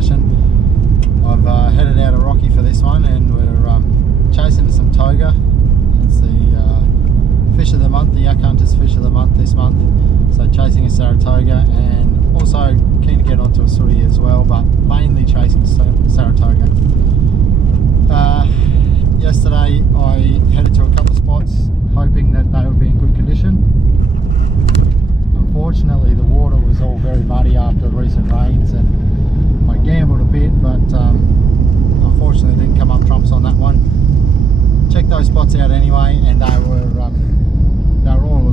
session. I've headed out of Rocky for this one, and we're chasing some toga. It's the fish of the month, the yak hunters fish of the month this month. So chasing a Saratoga, and also keen to get onto a sooty as well, but mainly chasing Saratoga. Yesterday I headed to a couple of spots hoping that they would be in good condition. Unfortunately the water was all very muddy after the recent rains, and I gambled a bit, but unfortunately didn't come up trumps on that one. Checked those spots out anyway, and they were all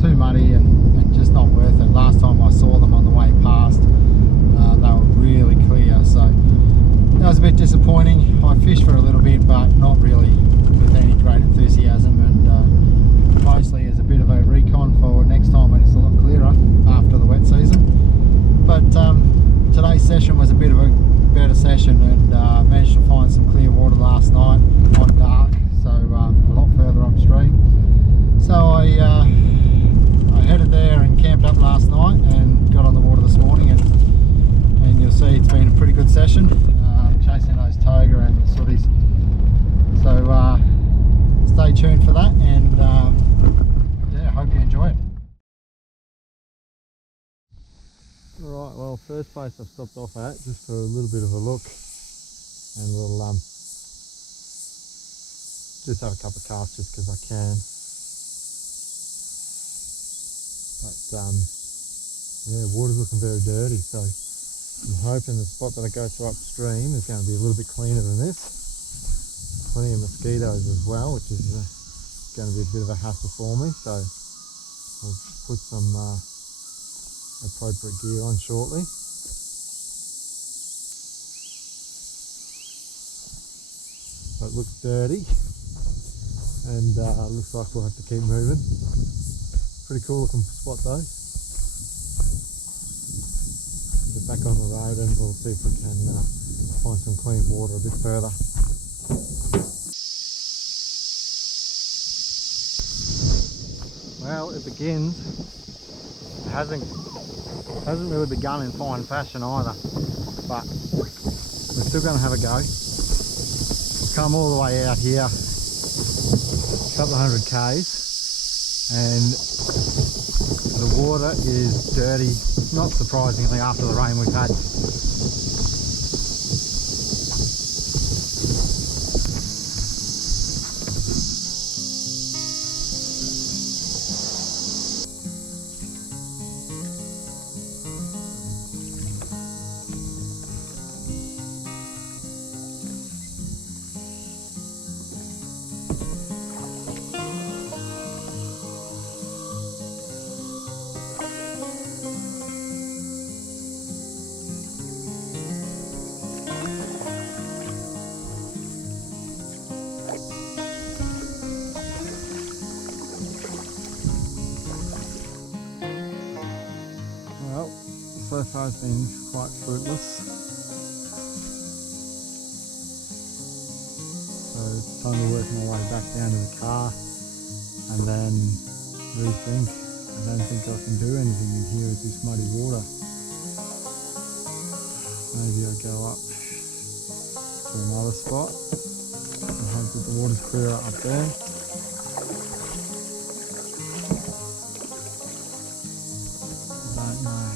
too muddy and just not worth it. Last time I saw them on the way past, they were really clear, so that was a bit disappointing. I fished for a little bit, but not really with any great enthusiasm, and mostly as a bit of a recon for next time when it's a lot clearer after the wet season. But today's session was a bit of a better session, and managed to find some clear water last night, not dark, so a lot further upstream. So I headed there and camped up last night and got on the water this morning, and you'll see it's been a pretty good session, chasing those toga and the sooties. So stay tuned for that, and yeah, hope you enjoy it. Alright, well, first place I've stopped off at just for a little bit of a look, and we'll just have a couple of casts just because I can. But yeah, water's looking very dirty, so I'm hoping the spot that I go to upstream is going to be a little bit cleaner than this. Plenty of mosquitoes as well, which is going to be a bit of a hassle for me, so I'll put some appropriate gear on shortly. But it looks dirty, and looks like we'll have to keep moving. Pretty cool looking spot though. Get back on the road and we'll see if we can find some clean water a bit further. Well, it begins. It hasn't really begun in fine fashion either, but we're still going to have a go. We've come all the way out here, a couple of 100 k's, and the water is dirty, not surprisingly after the rain we've had. So far it's been quite fruitless, so it's time to work my way back down to the car and then rethink. I don't think I can do anything in here with this muddy water. Maybe I'll go up to another spot and hope that the water's clearer up there. I don't know.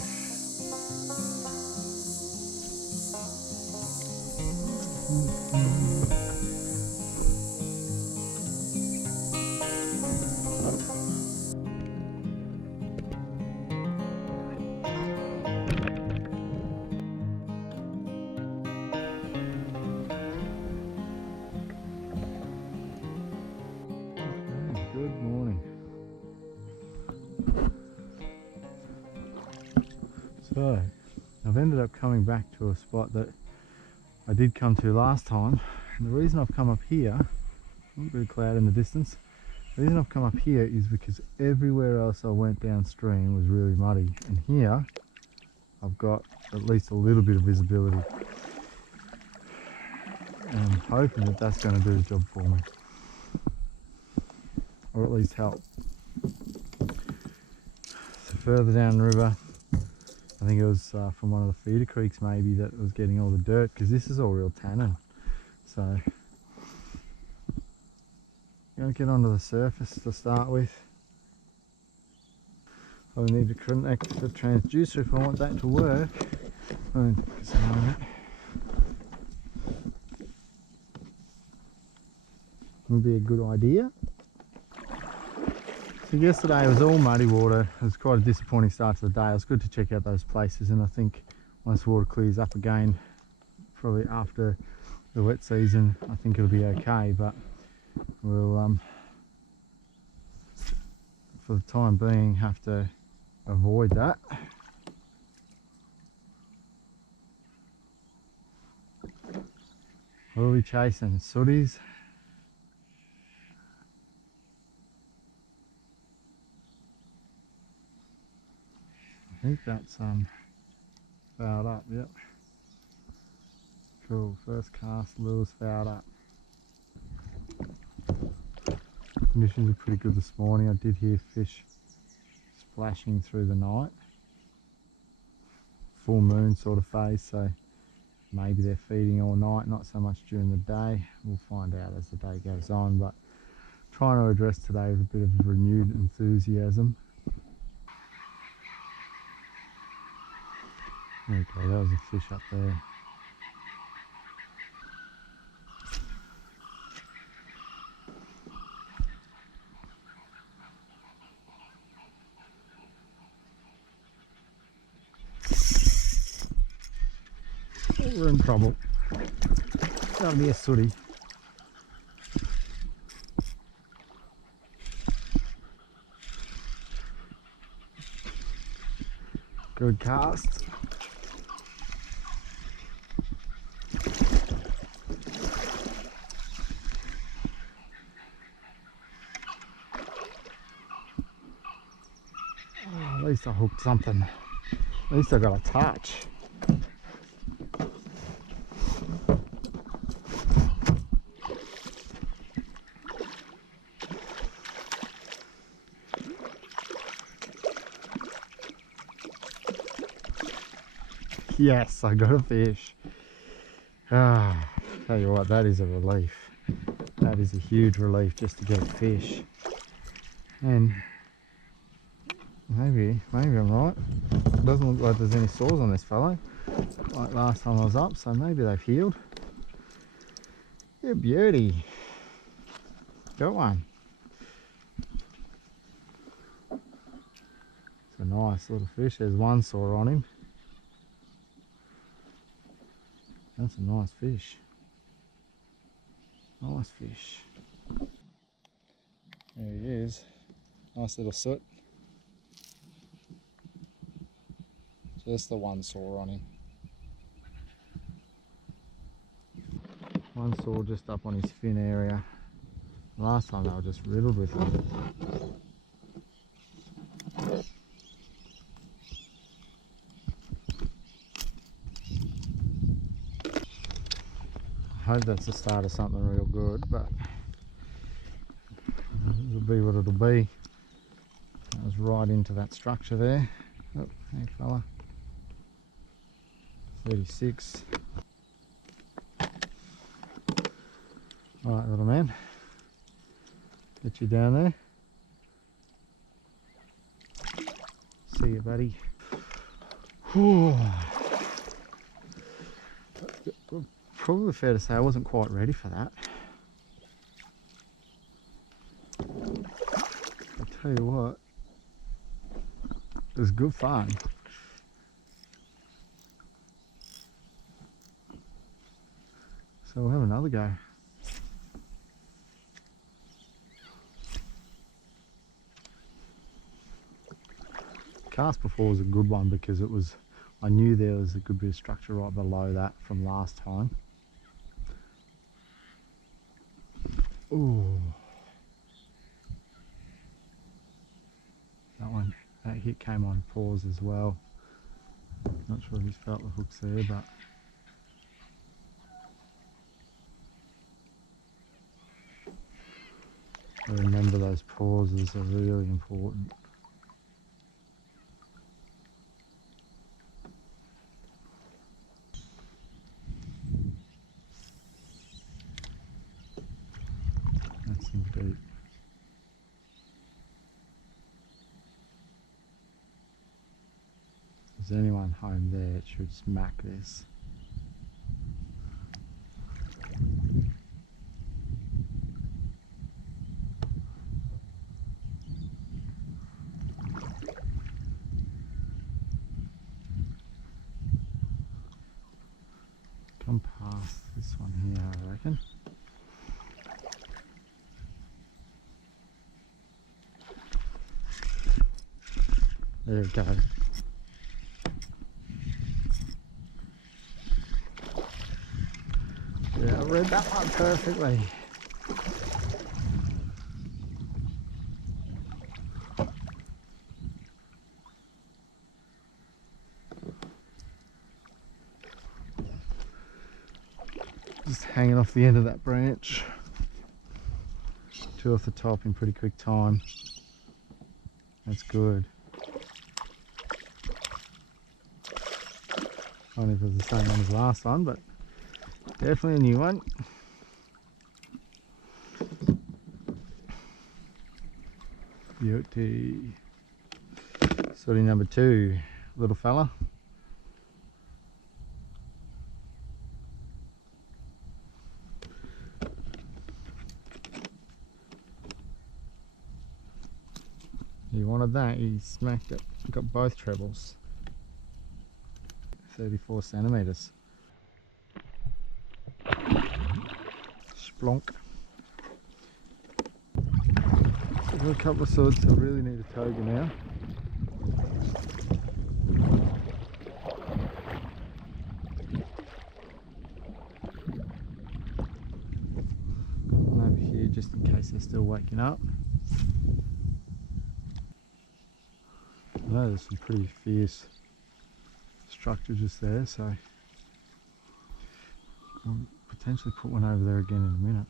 Good morning. So I've ended up coming back to a spot that I did come to last time, and the reason I've come up here, a little bit of cloud in the distance, the reason I've come up here is because everywhere else I went downstream was really muddy, and here I've got at least a little bit of visibility, and I'm hoping that that's going to do the job for me, or at least help. So further down the river, I think it was from one of the feeder creeks maybe that was getting all the dirt, because this is all real tannin. So I'm going to get onto the surface to start with. I need to connect the transducer if I want that to work. Would be a good idea. So yesterday it was all muddy water. It was quite a disappointing start to the day. It was good to check out those places, and I think once water clears up again, probably after the wet season, I think it'll be okay. But we'll for the time being have to avoid that. What are we chasing? Sooties? I think that's fouled up, yep. Cool, first cast, lure's fouled up. Conditions are pretty good this morning. I did hear fish splashing through the night. Full moon sort of phase, so maybe they're feeding all night, not so much during the day. We'll find out as the day goes on, but trying to address today with a bit of renewed enthusiasm. Okay, that was a fish up there. We're in trouble. That'll be a sooty. Good cast. Oh, at least I hooked something. At least I got a touch. Yes, I got a fish. Ah, tell you what, that is a relief. That is a huge relief just to get a fish. And maybe I'm right. It doesn't look like there's any sores on this fellow, like last time I was up, so maybe they've healed. Yeah, beauty. Got one. It's a nice little fish. There's one sore on him. That's a nice fish. Nice fish. There he is. Nice little soot. Just the one sore on him. One sore just up on his fin area. Last time they were just riddled with them. I hope that's the start of something real good, but it'll be what it'll be. That was right into that structure there. Oh, hey fella. 36. Alright, little man. Get you down there. See you, buddy. Whew. Probably fair to say I wasn't quite ready for that. I'll tell you what, it was good fun. So we'll have another go. Cast before was a good one because it was, I knew there was a good bit of structure right below that from last time. Ooh. That hit came on pause as well. Not sure if he's felt the hooks there, but I remember those pauses are really important. deep. If there's anyone home there, it should smack this. Come past this one here, I reckon. There we go. Yeah, I read that one perfectly. Just hanging off the end of that branch. Two off the top in pretty quick time. That's good. I don't know if it was the same one as the last one, but definitely a new one. Beauty. Sooty number 2, little fella. He wanted that, he smacked it. Got both trebles. 34 centimetres. Splonk. I've got a couple of swords, so I really need a toga now. And over here, just in case they're still waking up. I know there's some pretty fierce structure just there, so I'll potentially put one over there again in a minute.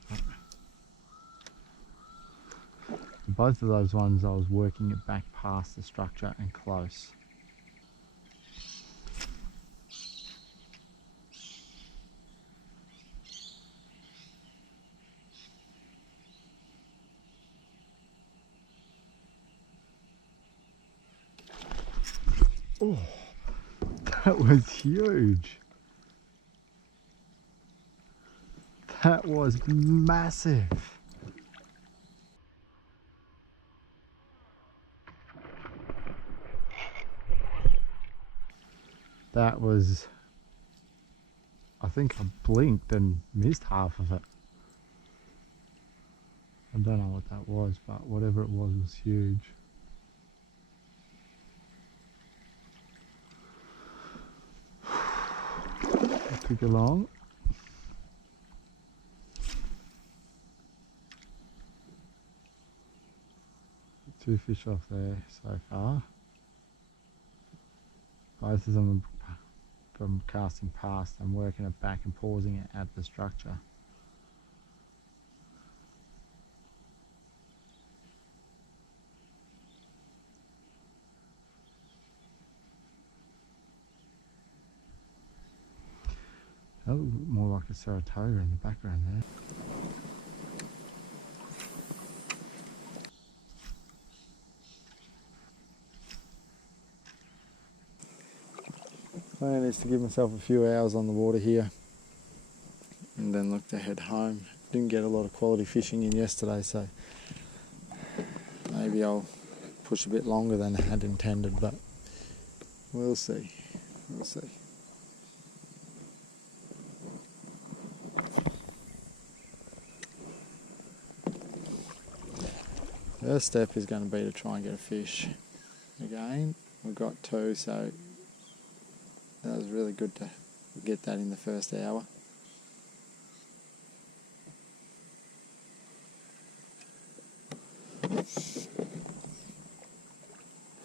But both of those ones I was working it back past the structure and close. Oh, that was huge. That was massive. That was, I think I blinked and missed half of it. I don't know what that was, but whatever it was huge. Took along. 2 fish off there so far. Both of them from casting past and working it back and pausing it at the structure. That looked more like a Saratoga in the background there. Plan is to give myself a few hours on the water here and then look to head home. Didn't get a lot of quality fishing in yesterday, so maybe I'll push a bit longer than I had intended, but we'll see. We'll see. First step is going to be to try and get a fish. Again, we've got 2, so that was really good to get that in the first hour.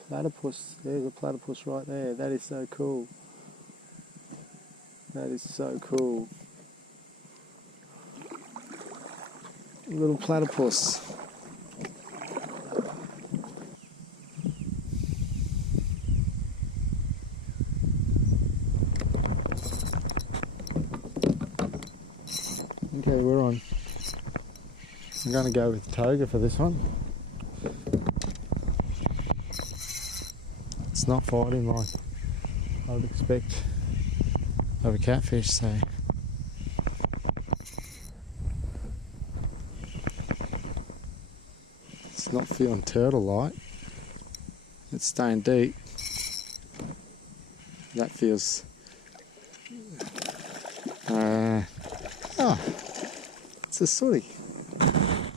Platypus, there's a platypus right there. That is so cool. That is so cool. Little platypus. Okay, we're on. I'm going to go with toga for this one. It's not fighting like I would expect of a catfish, so it's not feeling turtle-like. It's staying deep. That feels it's a sooty.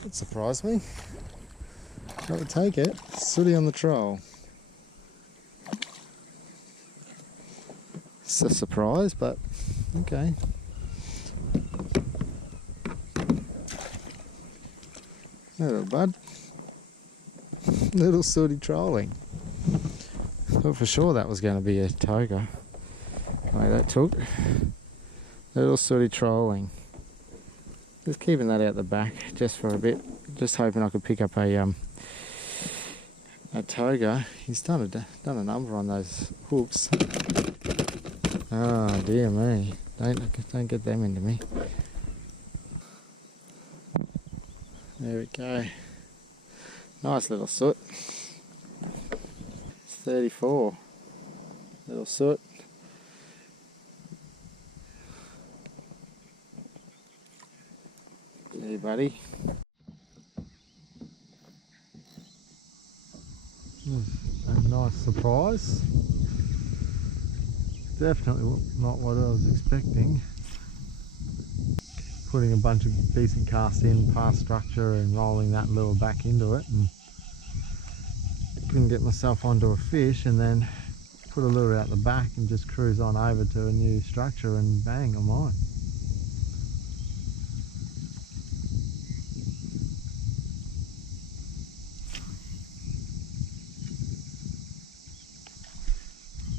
That surprised me. I would take it. Sooty on the troll. It's a surprise, but okay. Little bud. Little sooty trolling. Thought for sure that was going to be a toga. The way that took. Little sooty trolling. Just keeping that out the back just for a bit. Just hoping I could pick up a toga. He's done a number on those hooks. Oh dear me! Don't get them into me. There we go. Nice little soot. It's 34. Little soot. Hey buddy. A nice surprise. Definitely not what I was expecting. Putting a bunch of decent casts in past structure and rolling that lure back into it, and couldn't get myself onto a fish, and then put a lure out the back and just cruise on over to a new structure and bang, I'm on.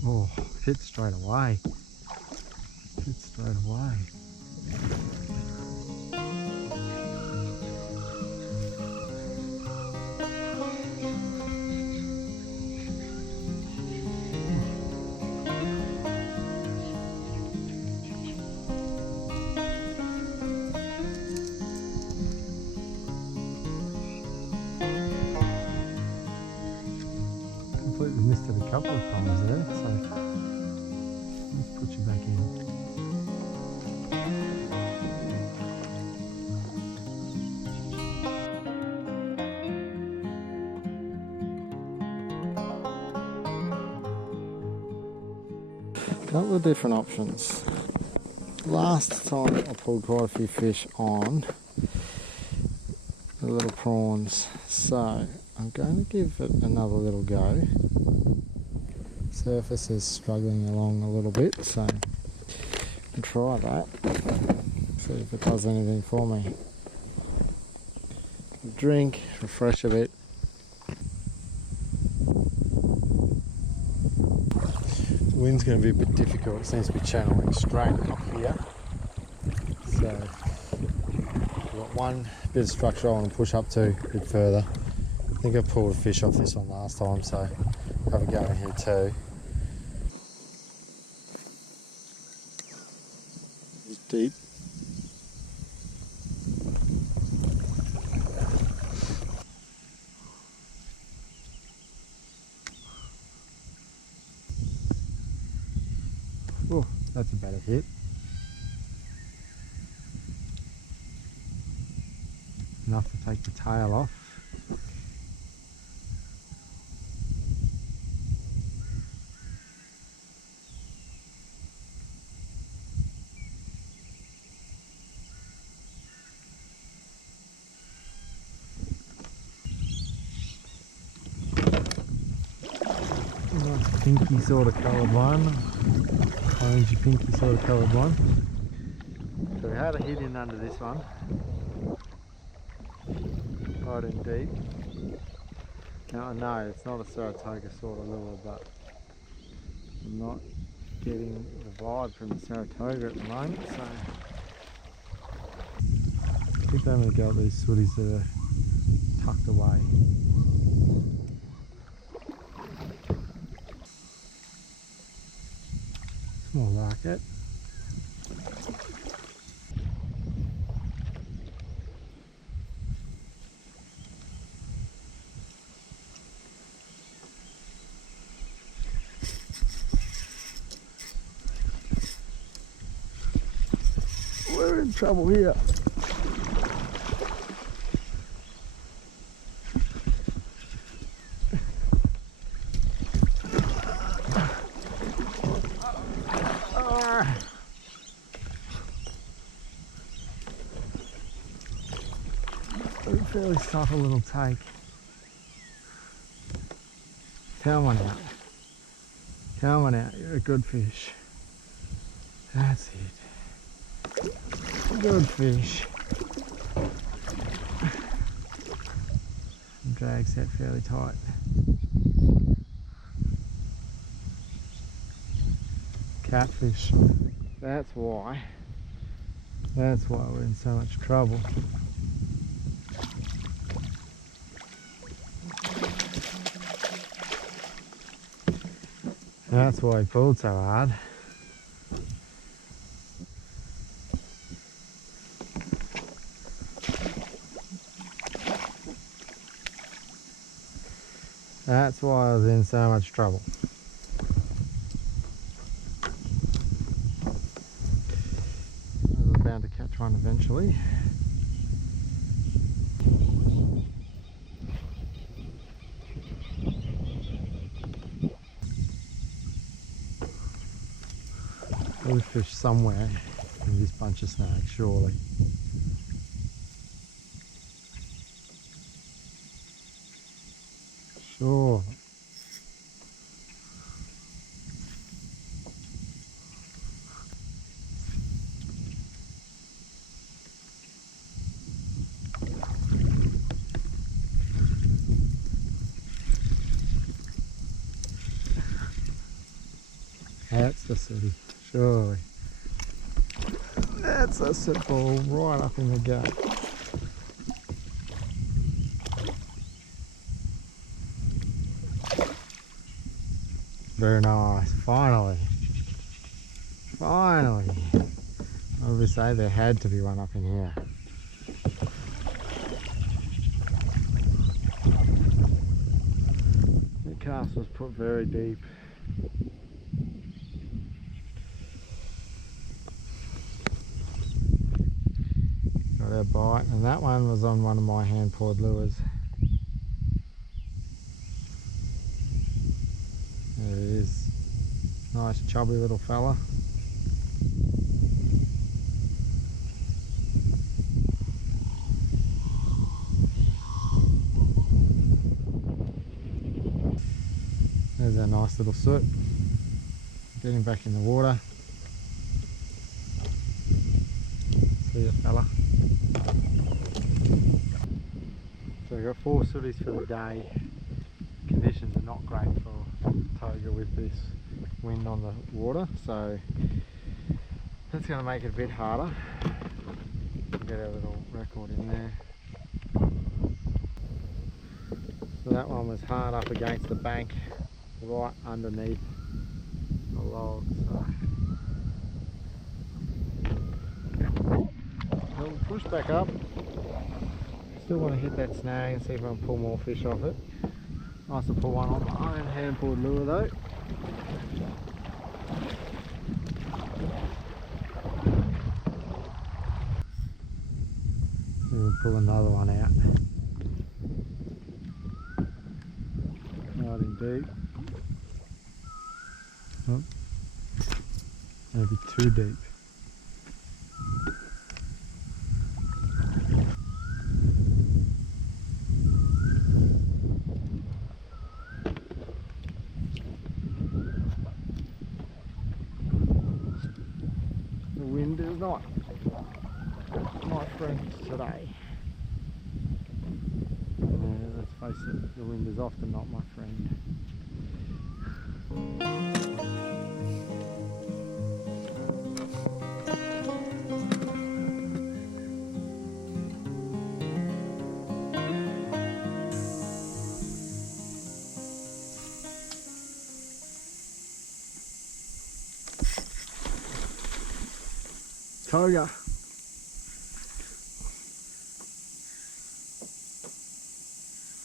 Oh, hit straight away. Hit straight away. Completely missed it a couple of times there, so let's put you back in. Couple of different options. Last time I pulled quite a few fish on the little prawns, so I'm going to give it another little go. Surface is struggling along a little bit, so I'll try that. See if it does anything for me. Drink, refresh a bit. The wind's going to be a bit difficult. It seems to be channeling straight up here. So I've got one bit of structure I want to push up to a bit further. I think I pulled a fish off this one last time, so I'll have a go in here too. It's deep. Oh, that's a better hit. Enough to take the tail off. Nice pinky sort of coloured one. Orangey pinky sort of coloured one. So we had a hit in under this one. Right in deep. Now I know it's not a Saratoga sort of lure, but I'm not getting the vibe from the Saratoga at the moment, so I think I'm going to go at these sooties that are tucked away. Small rocket. we're in trouble here. Fairly tough a little take. Come on out. Come on out, you're a good fish. That's it. Good fish. Drag set fairly tight. Catfish. That's why. That's why we're in so much trouble. That's why he pulled so hard. That's why I was in so much trouble. I was bound to catch one eventually. There's fish somewhere in this bunch of snags, surely. Sure. That's the city, surely. That's a sit ball right up in the gut. Very nice, finally. Finally. Obviously there had to be one up in here. The cast was put very deep. Got our bite, and that one was on one of my hand poured lures. There he is. Nice chubby little fella. There's our nice little soot. Get him back in the water. See ya, fella. So we've got 4 sooties for the day. Conditions are not great for toga with this wind on the water, so that's going to make it a bit harder. We'll get our little record in there. So that one was hard up against the bank, right underneath the log. So we'll push back up. Still want to hit that snag and see if I can pull more fish off it. Nice to pull one on my own hand poured lure though. We'll pull another one out. Right in deep. Oh, maybe too deep. The wind is not my friend today. Let's face it, the wind is often not my friend. Toga.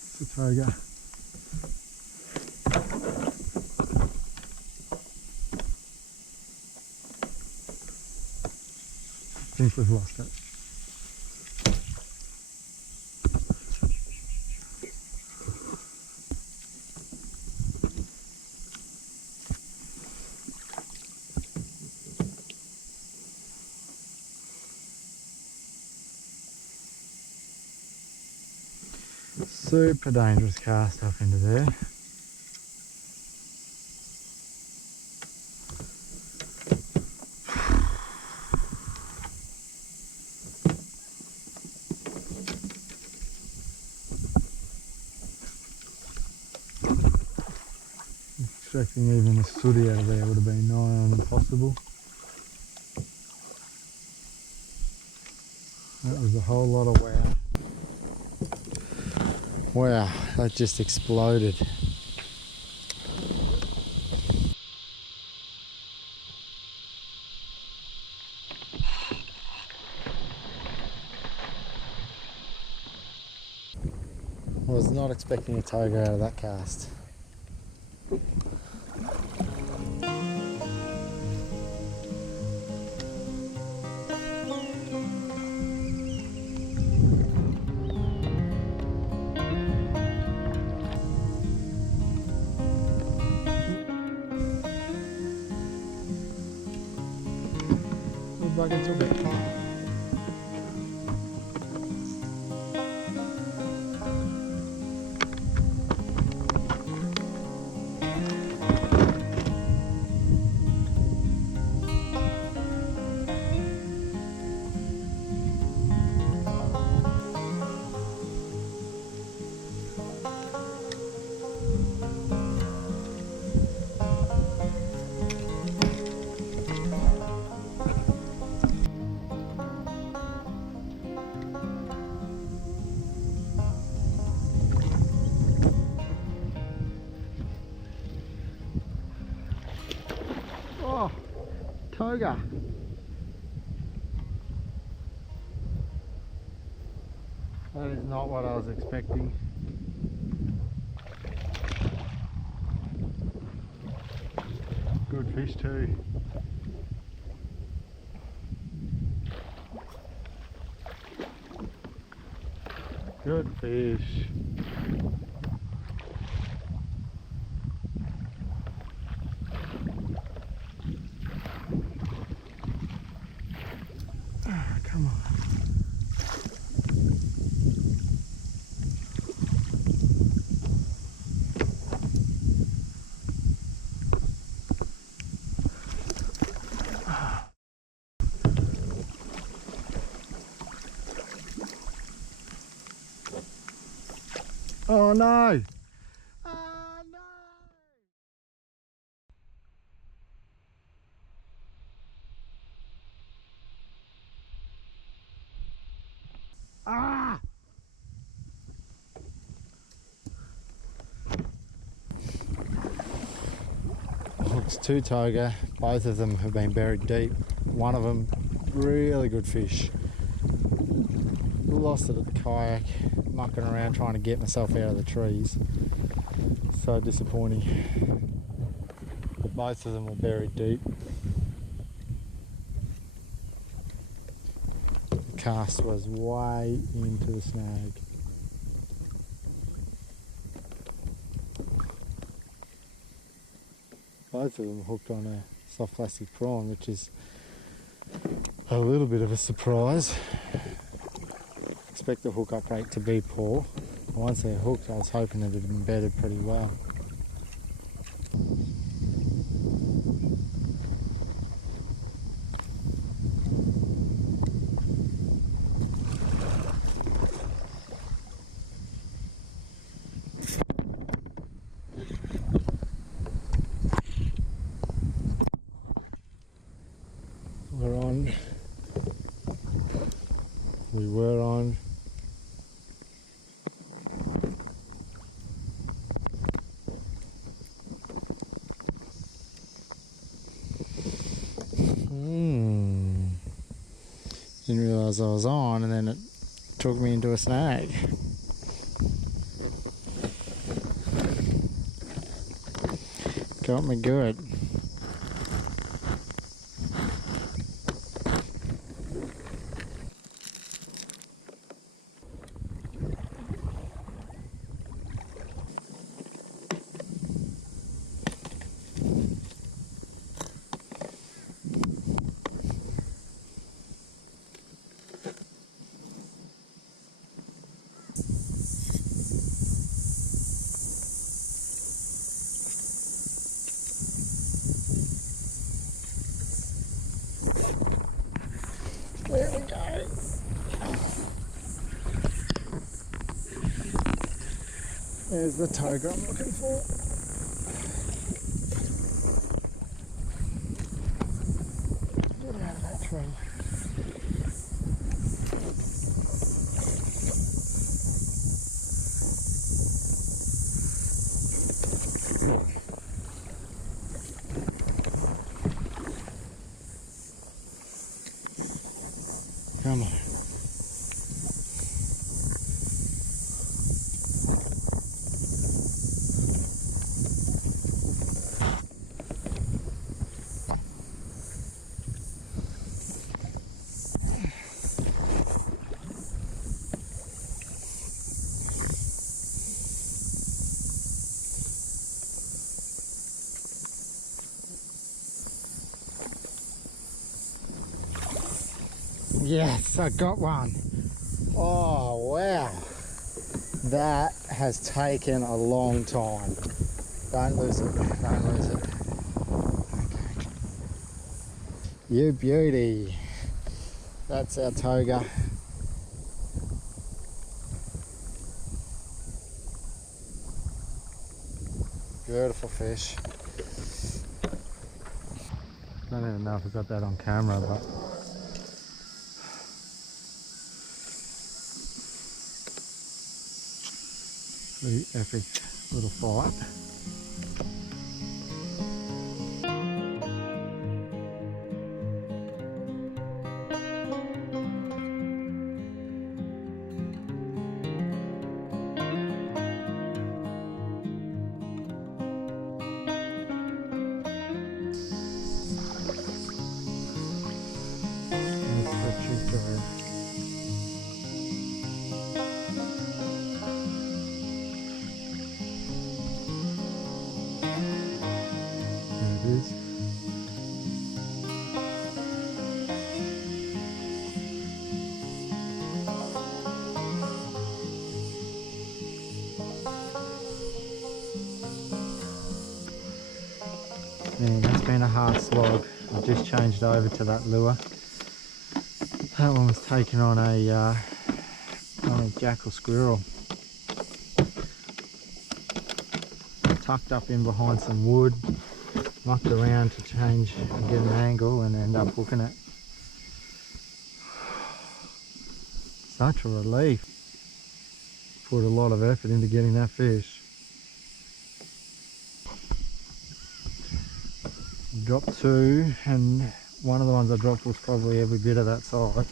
It's a toga. think we've lost it. Super dangerous cast up into there. Extracting even a sooty out of there would have been nigh on impossible. That was a whole lot of wow. Wow, that just exploded. I was not expecting a toga out of that cast. Buckets a bit. Oh, toga. That is not what I was expecting. Good fish too. Good fish. Come on. Oh no! Oh no! Ah! It's two toga, both of them have been buried deep. One of them, really good fish. Lost it at the kayak, mucking around trying to get myself out of the trees. So disappointing. But both of them were buried deep. The cast was way into the snag. Both of them hooked on a soft plastic prawn, which is a little bit of a surprise. Expect the hook-up rate to be poor. Once they're hooked, I was hoping it had been bedded pretty well. We're on. We were on. Didn't realise I was on, and then it took me into a snag. Got me good. go. There's the toga I'm looking for. Get out of that tree. Come on. Yes, I got one. Oh, wow. That has taken a long time. Don't lose it, don't lose it. Okay. You beauty. That's our toga. Beautiful fish. I don't even know if I got that on camera, but the epic little fight. Man, that's been a hard slog. I've just changed over to that lure. That one was taken on a jackal squirrel. Tucked up in behind some wood, mucked around to change and get an angle and end up hooking it. Such a relief. Put a lot of effort into getting that fish. Dropped two, and one of the ones I dropped was probably every bit of that size.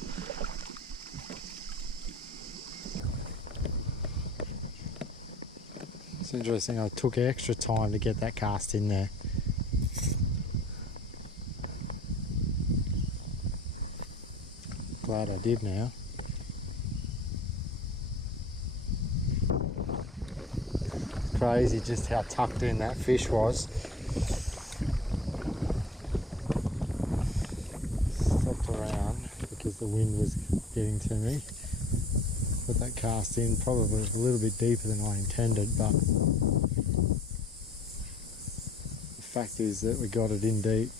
It's interesting, I took extra time to get that cast in there. Glad I did now. Crazy just how tucked in that fish was. Because the wind was getting to me. Put that cast in probably a little bit deeper than I intended, but the fact is that we got it in deep.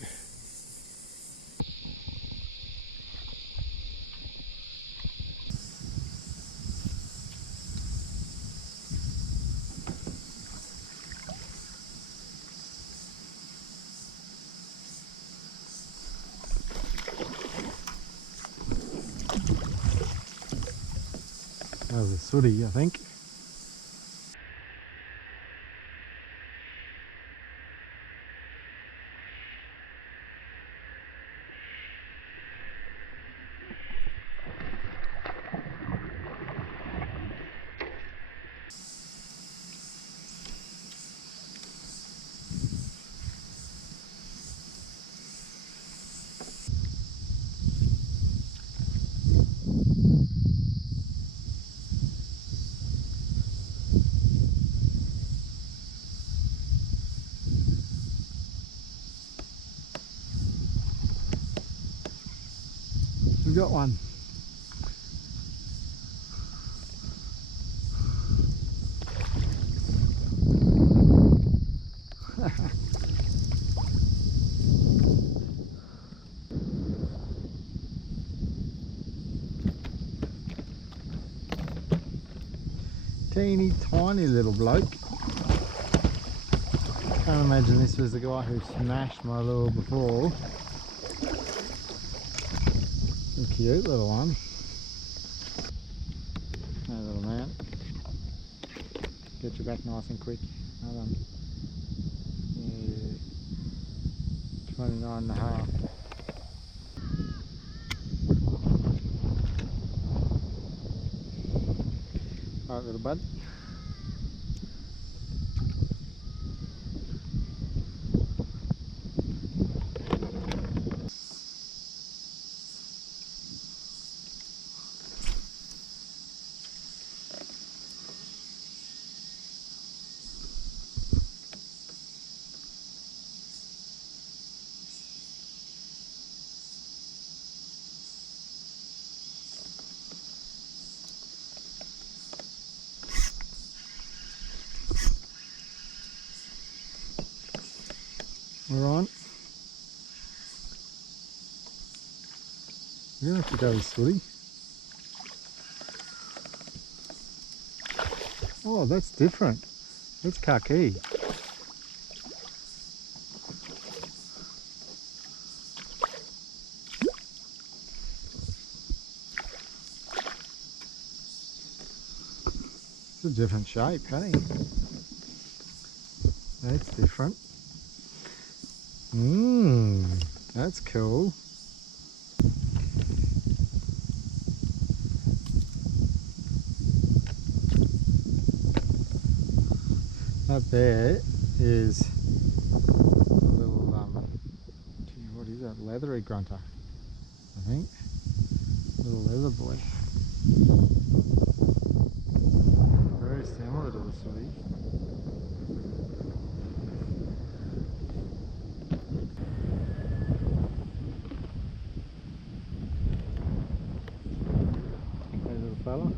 That was a sooty, I think. We got one. Teeny tiny little bloke. Can't imagine this was the guy who smashed my lure before. A cute little one. Hey little man. Get you back nice and quick. Hold on. Yeah. 29.5. Alright little bud. We're on. You're gonna have to go with Sooty. Oh, that's different. That's khaki. It's a different shape, hey? That's different. That's cool. Up there is a little, what is that? Leathery grunter, I think. Little leather boy. Very similar to the Sooty. Hey little fella.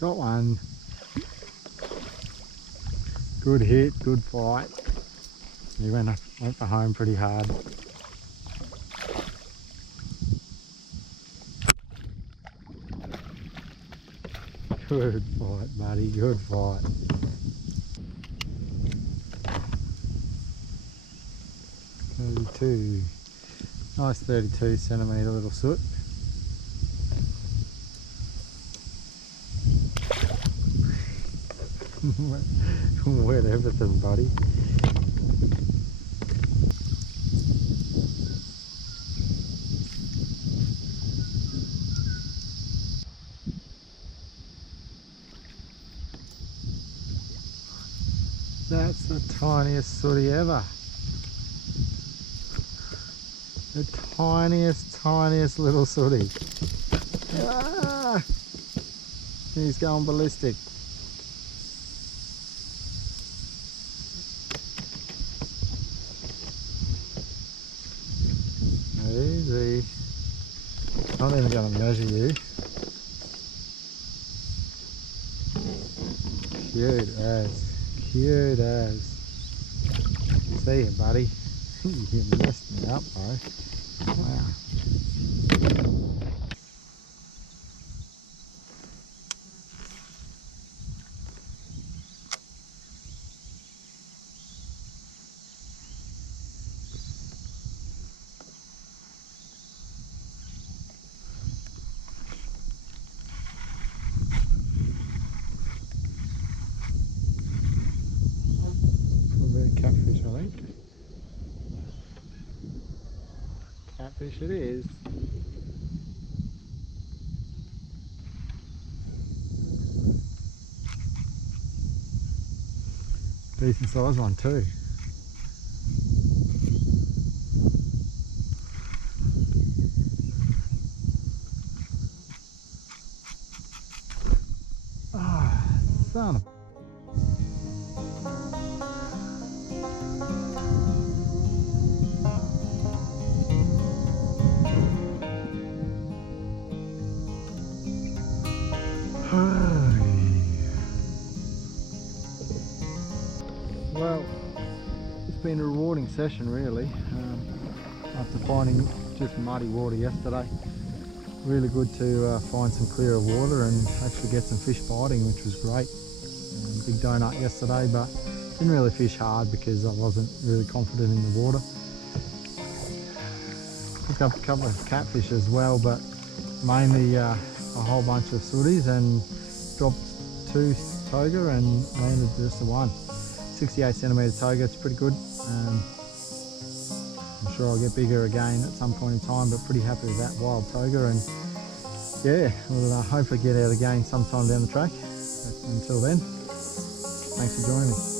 Got one. Good hit, good fight. He went for home pretty hard. Good fight, buddy, good fight. Nice 32 centimetre little soot. Wet everything, buddy. That's the tiniest sooty ever. The tiniest little sooty. Ah! He's going ballistic. Easy. Not even going to measure you. Cute as. Cute as. See you, buddy. You messed me up, bro. Wow. Catfish, I think. Catfish it is. Decent size one too. Ah, son of disappointing session really, after finding just muddy water yesterday. Really good to find some clearer water and actually get some fish biting, which was great. Big donut yesterday, but didn't really fish hard because I wasn't really confident in the water. Picked up a couple of catfish as well, but mainly a whole bunch of sooties, and dropped 2 toga and landed just the one. 68 centimetre toga, it's pretty good. I'm sure I'll get bigger again at some point in time, but pretty happy with that wild toga, and yeah, we'll hopefully get out again sometime down the track. But until then, thanks for joining me.